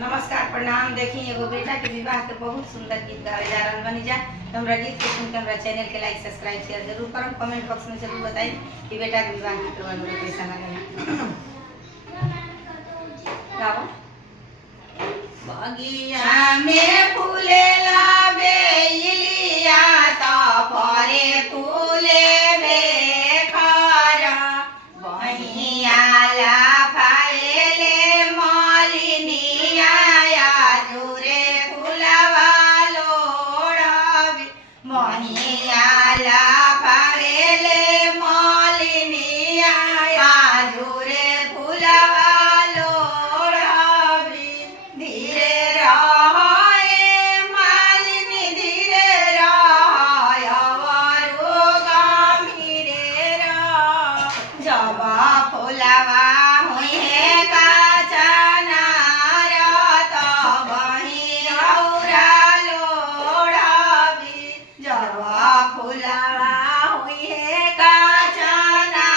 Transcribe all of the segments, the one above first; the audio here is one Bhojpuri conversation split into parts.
नमस्कार प्रणाम। देखी एगो बेटा के विवाह के बहुत सुंदर गीत गावे जा रहल बनी जा। तो हमरा गीत के सुन के हमरा चैनल के लाइक सब्सक्राइब शेयर जरूर करम। कमेंट बॉक्स में जरूर बताई कि बेटा के विवाह गीत बनवे कैसा लागल। गाओ। बगिया में फूले लावे इलिया तो फरे फूले बेखारा बहिया ला फाएले मलिनिया या जुरे फूलवा लोड़ावे बहिया ला फाएले मलिनिया या जुरे फूलवा लोड़ावे धीरे रहे मालिनी धीरे रहे अवरो गंभीरे रह जब फूलवा हुए काचना तब ही औरा लोड़ावी जब फूलवा हुए काचना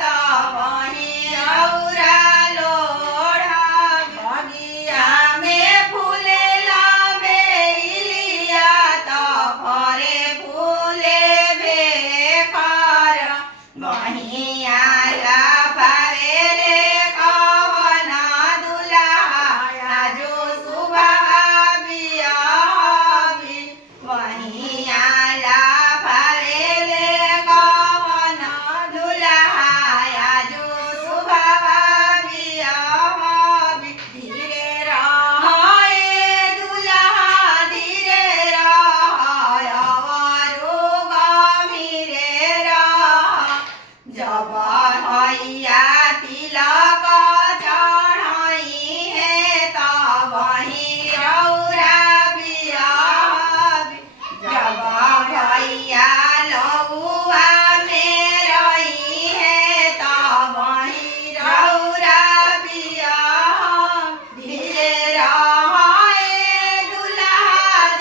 तब ही औरा लोड़ावी बगिया में फूले लावे इलिया तो फरे फूले बेकार बहिया ला फावेले कवन दुल्हा जो सुबह बियावी बहिया ला फावेले कवन दुल्हा जो सुबह बियावी धीरे रहे दुल्हा धीरे रहे अवरो गंभीरे रह जब हैया तिलक चढ़ई है तब ही रौरा बियावी जब हैया लौआ में रही है तब ही रौरा बियावी धीरे रहे दुल्हा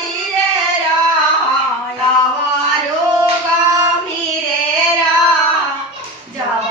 धीरे रहे अवरो गंभीरे रह जब